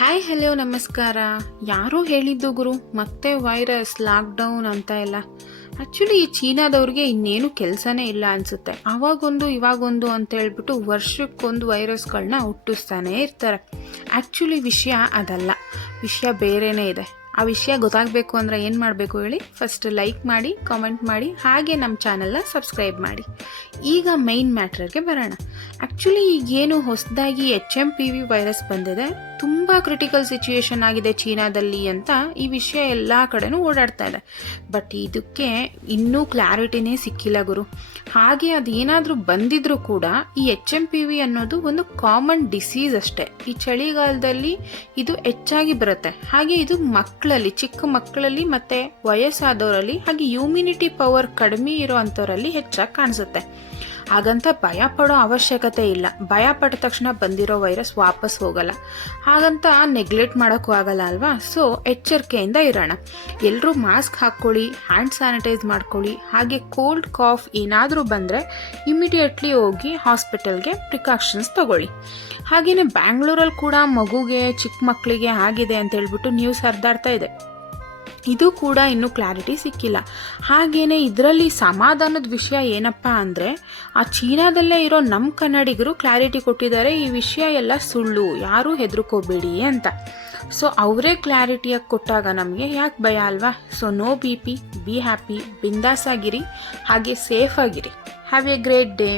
Hi hello ನಮಸ್ಕಾರ. ಯಾರೋ ಹೇಳಿದ್ದು ಗುರು ಮತ್ತೆ ವೈರಸ್ ಲಾಕ್ಡೌನ್ ಅಂತ ಎಲ್ಲ. ಆ್ಯಕ್ಚುಲಿ ಈ ಚೀನಾದವ್ರಿಗೆ ಇನ್ನೇನು ಕೆಲಸನೇ ಇಲ್ಲ ಅನಿಸುತ್ತೆ. ಅವಾಗೊಂದು ಇವಾಗೊಂದು ಅಂತ ಹೇಳ್ಬಿಟ್ಟು ವರ್ಷಕ್ಕೊಂದು ವೈರಸ್ಗಳನ್ನ ಹುಟ್ಟಿಸ್ತಾನೆ ಇರ್ತಾರೆ. ಆ್ಯಕ್ಚುಲಿ ವಿಷಯ ಅದಲ್ಲ, ವಿಷಯ ಬೇರೆನೇ ಇದೆ. ಆ ವಿಷಯ ಗೊತ್ತಾಗಬೇಕು ಅಂದರೆ ಏನು ಮಾಡಬೇಕು ಹೇಳಿ? ಫಸ್ಟ್ ಲೈಕ್ ಮಾಡಿ, ಕಾಮೆಂಟ್ ಮಾಡಿ, ಹಾಗೆ ನಮ್ಮ ಚಾನಲ್ನ ಸಬ್ಸ್ಕ್ರೈಬ್ ಮಾಡಿ. ಈಗ ಮೈನ್ ಮ್ಯಾಟ್ರಿಗೆ ಬರೋಣ. ಆ್ಯಕ್ಚುಲಿ ಈಗೇನು ಹೊಸದಾಗಿ HMPV ವೈರಸ್ ಬಂದಿದೆ, ತುಂಬ ಕ್ರಿಟಿಕಲ್ ಸಿಚುಯೇಷನ್ ಆಗಿದೆ ಚೀನಾದಲ್ಲಿ ಅಂತ ಈ ವಿಷಯ ಎಲ್ಲ ಕಡೆನೂ ಓಡಾಡ್ತಾ ಇದೆ. ಬಟ್ ಇದಕ್ಕೆ ಇನ್ನೂ ಕ್ಲಾರಿಟಿನೇ ಸಿಕ್ಕಿಲ್ಲ ಗುರು. ಹಾಗೆ ಅದೇನಾದರೂ ಬಂದಿದ್ರೂ ಕೂಡ ಈ HMPV ಅನ್ನೋದು ಒಂದು ಕಾಮನ್ ಡಿಸೀಸ್ ಅಷ್ಟೇ. ಈ ಚಳಿಗಾಲದಲ್ಲಿ ಇದು ಹೆಚ್ಚಾಗಿ ಬರುತ್ತೆ. ಹಾಗೆ ಇದು ಮಕ್ಕಳಲ್ಲಿ, ಚಿಕ್ಕ ಮಕ್ಕಳಲ್ಲಿ ಮತ್ತು ವಯಸ್ಸಾದವರಲ್ಲಿ, ಹಾಗೆ ಇಮ್ಯುನಿಟಿ ಪವರ್ ಕಡಿಮೆ ಇರೋ ಅಂಥವರಲ್ಲಿ ಹೆಚ್ಚಾಗಿ ಕಾಣಿಸುತ್ತೆ. ಹಾಗಂತ ಭಯ ಪಡೋ ಅವಶ್ಯಕತೆ ಇಲ್ಲ. ಭಯ ಪಟ್ಟ ತಕ್ಷಣ ಬಂದಿರೋ ವೈರಸ್ ವಾಪಸ್ ಹೋಗಲ್ಲ. ಹಾಗಂತ ನೆಗ್ಲೆಕ್ಟ್ ಮಾಡೋಕ್ಕೂ ಆಗಲ್ಲ ಅಲ್ವಾ? ಸೊ ಎಚ್ಚರಿಕೆಯಿಂದ ಇರೋಣ. ಎಲ್ಲರೂ ಮಾಸ್ಕ್ ಹಾಕ್ಕೊಳ್ಳಿ, ಹ್ಯಾಂಡ್ ಸ್ಯಾನಿಟೈಸ್ ಮಾಡ್ಕೊಳ್ಳಿ. ಹಾಗೆ ಕೋಲ್ಡ್ ಕಾಫ್ ಏನಾದರೂ ಬಂದರೆ ಇಮಿಡಿಯೇಟ್ಲಿ ಹೋಗಿ ಹಾಸ್ಪಿಟಲ್ಗೆ ಪ್ರಿಕಾಷನ್ಸ್ ತಗೊಳ್ಳಿ. ಹಾಗೆಯೇ ಬ್ಯಾಂಗ್ಳೂರಲ್ಲಿ ಕೂಡ ಮಗುಗೆ, ಚಿಕ್ಕ ಮಕ್ಕಳಿಗೆ ಆಗಿದೆ ಅಂತ ಹೇಳ್ಬಿಟ್ಟು ನ್ಯೂಸ್ ಹರಿದಾಡ್ತಾ ಇದೆ. ಇದು ಕೂಡ ಇನ್ನೂ ಕ್ಲಾರಿಟಿ ಸಿಕ್ಕಿಲ್ಲ. ಹಾಗೇನೆ ಇದರಲ್ಲಿ ಸಮಾಧಾನದ ವಿಷಯ ಏನಪ್ಪ ಅಂದರೆ, ಆ ಚೀನಾದಲ್ಲೇ ಇರೋ ನಮ್ಮ ಕನ್ನಡಿಗರು ಕ್ಲಾರಿಟಿ ಕೊಟ್ಟಿದ್ದಾರೆ, ಈ ವಿಷಯ ಎಲ್ಲ ಸುಳ್ಳು, ಯಾರೂ ಹೆದರ್ಕೋಬೇಡಿ ಅಂತ. ಸೊ ಅವರೇ ಕ್ಲಾರಿಟಿಯಾಗಿ ಕೊಟ್ಟಾಗ ನಮಗೆ ಯಾಕೆ ಭಯ ಅಲ್ವಾ? So no BP, be happy, ಬಿಂದಾಸ್ ಆಗಿರಿ, ಹಾಗೆ ಸೇಫ್ ಆಗಿರಿ. Have a great day.